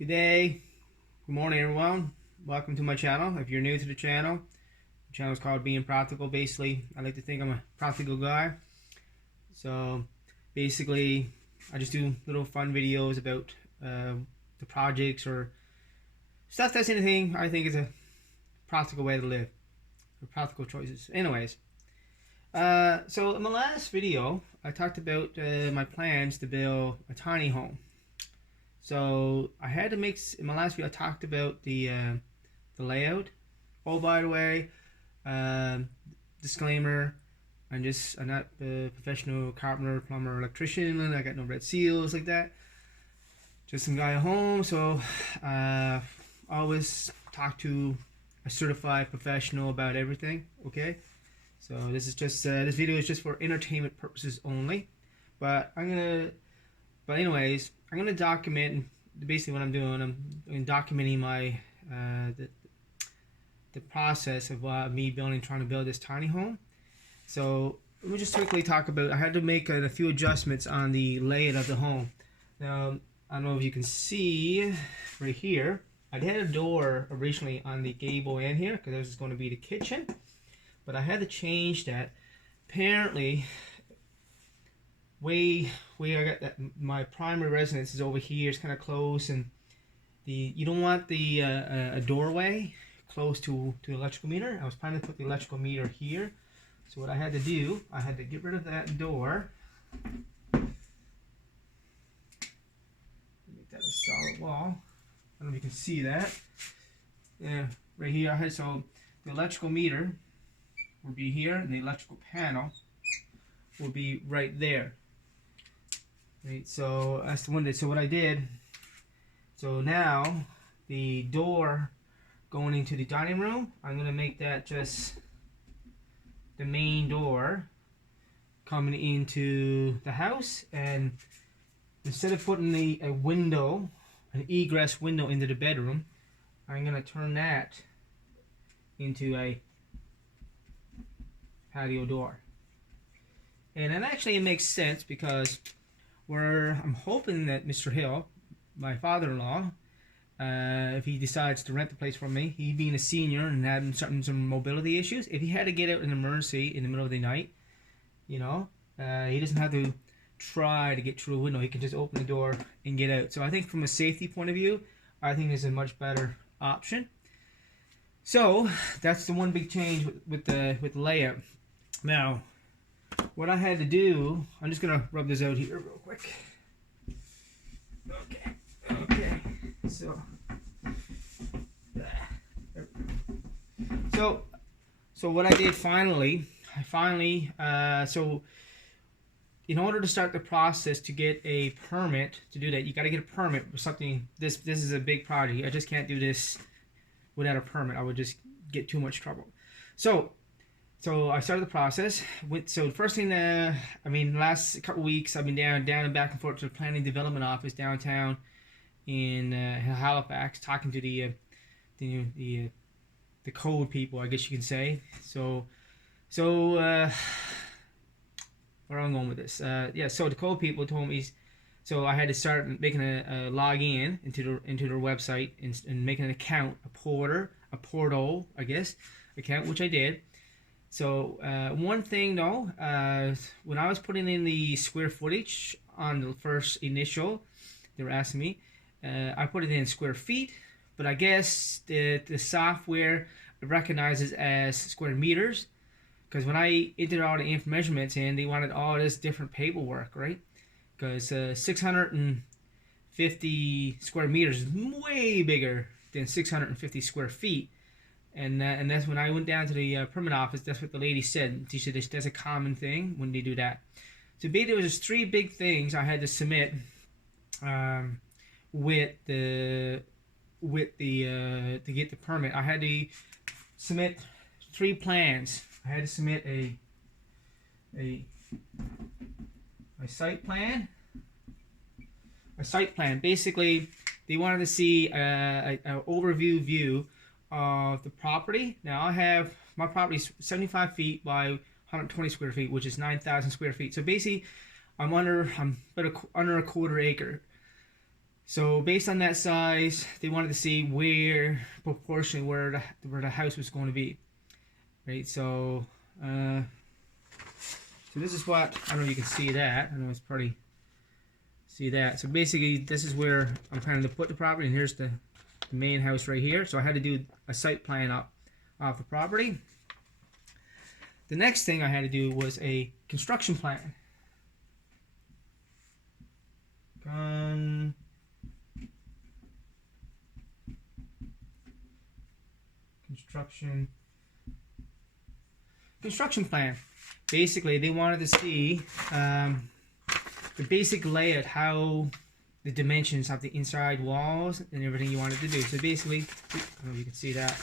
Good day, good morning everyone. Welcome to my channel. If you're new to the channel is called Being Practical. Basically, I like to think I'm a practical guy. So basically, I just do little fun videos about the projects or stuff that's anything I think is a practical way to live, or practical choices. Anyways, so in my last video, I talked about my plans to build a tiny home. So I had to make, in my last video I talked about the layout. Oh, by the way, disclaimer, I'm not a professional carpenter, plumber, electrician. I got no red seals like that. Just some guy at home. So always talk to a certified professional about everything. Okay. So this is just this video is just for entertainment purposes only. But anyways, I'm gonna document basically what I'm doing. I'm documenting my the process of me trying to build this tiny home. So let me just quickly talk about. I had to make a few adjustments on the layout of the home. Now I don't know if you can see right here. I had a door originally on the gable end here because this is going to be the kitchen, but I had to change that. Apparently, way I got that my primary residence is over here. It's kind of close, and you don't want the a doorway close to the electrical meter. I was planning to put the electrical meter here. So what I had to do, I had to get rid of that door. Make that a solid wall. I don't know if you can see that. Yeah, right here. So the electrical meter will be here, and the electrical panel will be right there. Right, so that's the one. So what I did. So now the door going into the dining room, I'm gonna make that just the main door coming into the house, and instead of putting a window, an egress window into the bedroom, I'm gonna turn that into a patio door. And it actually makes sense because I'm hoping that Mr. Hill, my father-in-law, if he decides to rent the place from me, he being a senior and having some mobility issues, if he had to get out in an emergency in the middle of the night, he doesn't have to try to get through a window. He can just open the door and get out. So I think from a safety point of view, I think this is a much better option. So that's the one big change with the layout. Now, what I had to do, I'm just gonna rub this out here real quick. Okay. So what I did finally, so in order to start the process to get a permit to do that, you got to get a permit for something. This is a big project. I just can't do this without a permit. I would just get too much trouble. So I started the process. So the first thing, last couple weeks I've been down and back and forth to the planning development office downtown in Halifax, talking to the code people, I guess you can say. So where I'm going with this? So the code people told me. So I had to start making a login into their website and making an account, a portal, I guess, account, which I did. So one thing though, when I was putting in the square footage on the first initial, they were asking me, I put it in square feet, but I guess the software recognizes as square meters, because when I entered all the measurements in, they wanted all this different paperwork, right? Because 650 square meters is way bigger than 650 square feet. And that's when I went down to the permit office. That's what the lady said. She said that's a common thing when they do that. So basically, there was just three big things I had to submit with the to get the permit. I had to submit 3 plans. I had to submit a site plan. A site plan. Basically, they wanted to see an overview view of the property. Now I have my property is 75 feet by 120 square feet, which is 9,000 square feet. So basically, I'm under a quarter acre. So based on that size, they wanted to see where proportionally where the house was going to be, right? So so this is what, I don't know if you can see that. I know it's pretty, see that. So basically this is where I'm planning to put the property, and here's the main house right here. So I had to do a site plan up off the property. The next thing I had to do was a construction plan. Construction plan. Basically, they wanted to see the basic layout, how the dimensions of the inside walls and everything you wanted to do. So basically, I don't know if you can see that.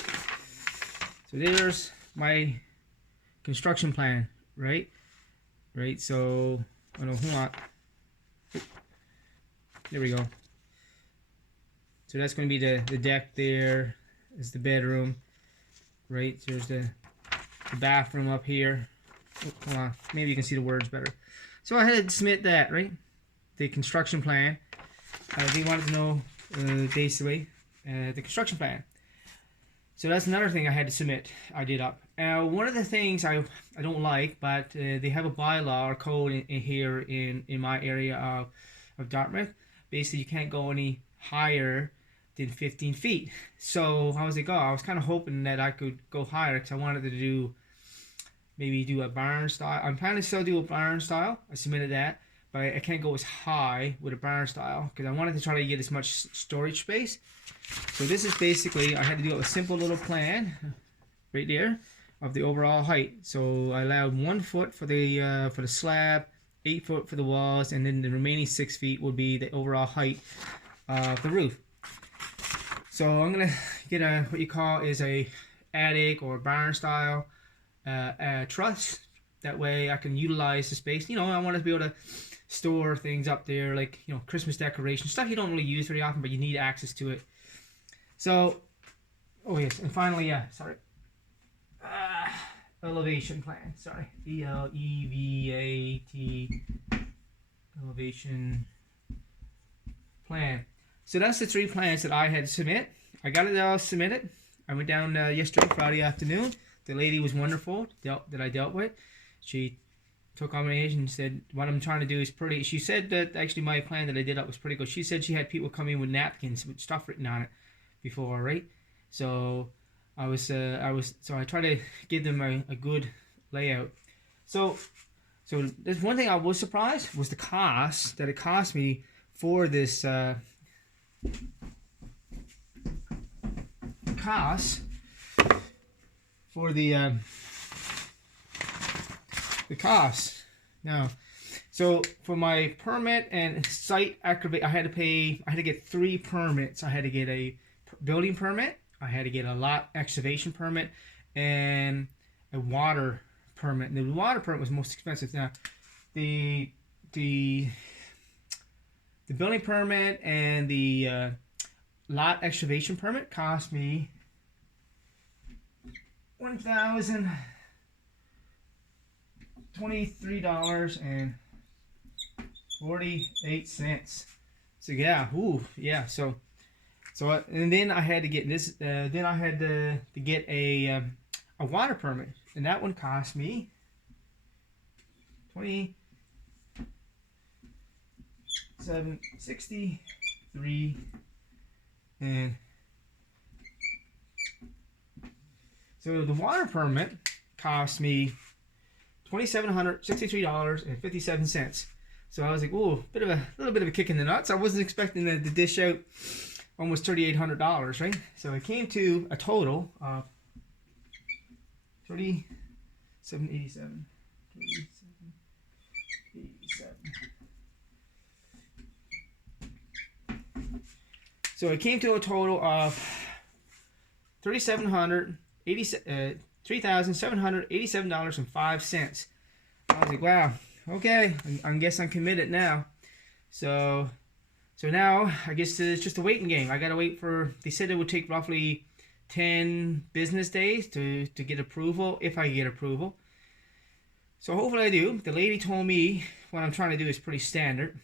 So there's my construction plan, right? Right. So I don't know, hold on. There we go. So that's going to be the deck. There is the bedroom, right? So there's the bathroom up here. Oh, hold on, maybe you can see the words better. So I had to submit that, right? The construction plan. They wanted to know basically the construction plan. So that's another thing I had to submit. I did up. One of the things I don't like, but they have a bylaw or code in here in my area of Dartmouth. Basically, you can't go any higher than 15 feet. So I was like, oh, I was kind of hoping that I could go higher because I wanted to do maybe do a barn style. I'm planning to still do a barn style. I submitted that, but I can't go as high with a barn style because I wanted to try to get as much storage space. So this is basically, I had to do a simple little plan right there of the overall height. So I allowed 1 foot for the slab, 8 foot for the walls, and then the remaining 6 feet would be the overall height of the roof. So I'm gonna get a what you call is a attic or barn style truss. That way I can utilize the space. You know, I want to be able to store things up there, like, you know, Christmas decorations, stuff you don't really use very often, but you need access to it. So, oh yes, and finally, elevation plan. Sorry, ELEVAT, elevation plan. So that's the 3 plans that I had to submit. I got it all submitted. I went down yesterday, Friday afternoon. The lady was wonderful that I dealt with. She took on my age and said, what I'm trying to do is pretty. She said that actually my plan that I did up was pretty good. She said she had people come in with napkins with stuff written on it before, right? So I tried to give them a good layout. So there's one thing I was surprised was the cost that it cost me for this cost for the cost. Now, so for my permit and site activate, I had to get 3 permits. I had to get a building permit, I had to get a lot excavation permit, and a water permit. And the water permit was most expensive. Now, the building permit and the lot excavation permit cost me $1,023.48. So yeah, So and then I had to get this. Then I had to get a water permit, and that one cost me $27.63 and so the water permit cost me $2,763.57. So I was like, ooh, a little bit of a kick in the nuts. I wasn't expecting to dish out almost $3,800, right? So it came to a total of $37.87. So it came to a total of $3,787.05. I was like, wow, okay, I guess I'm committed now. So now I guess it's just a waiting game. I gotta wait for. They said it would take roughly 10 business days to get approval, if I get approval. So hopefully I do. The lady told me what I'm trying to do is pretty standard,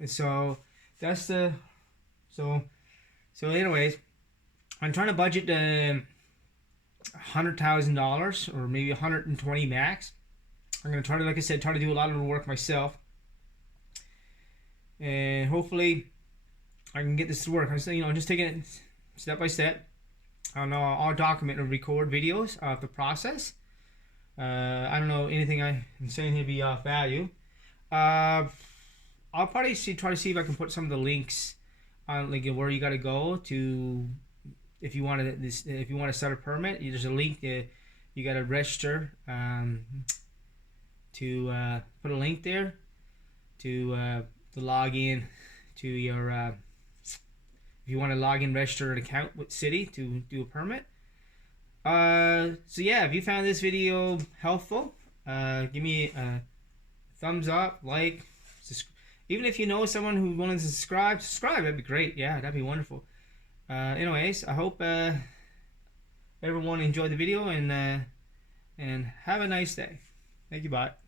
and so that's the So anyways, I'm trying to budget $100,000 or maybe 120 max. I'm gonna try to, like I said, try to do a lot of the work myself, and hopefully I can get this to work. I'm just taking it step by step. I'll document and record videos of the process. I don't know anything I'm saying here be off value. I'll probably try to see if I can put some of the links on, like, where you got to go to if you want to start a permit. There's a link you got to register to put a link there to log in to your if you want to log in, register an account with City to do a permit. So yeah, if you found this video helpful, give me a thumbs up, like, even if you know someone who wanted to subscribe, that'd be great. Yeah, that'd be wonderful. Anyways, I hope everyone enjoyed the video, and have a nice day. Thank you, bye.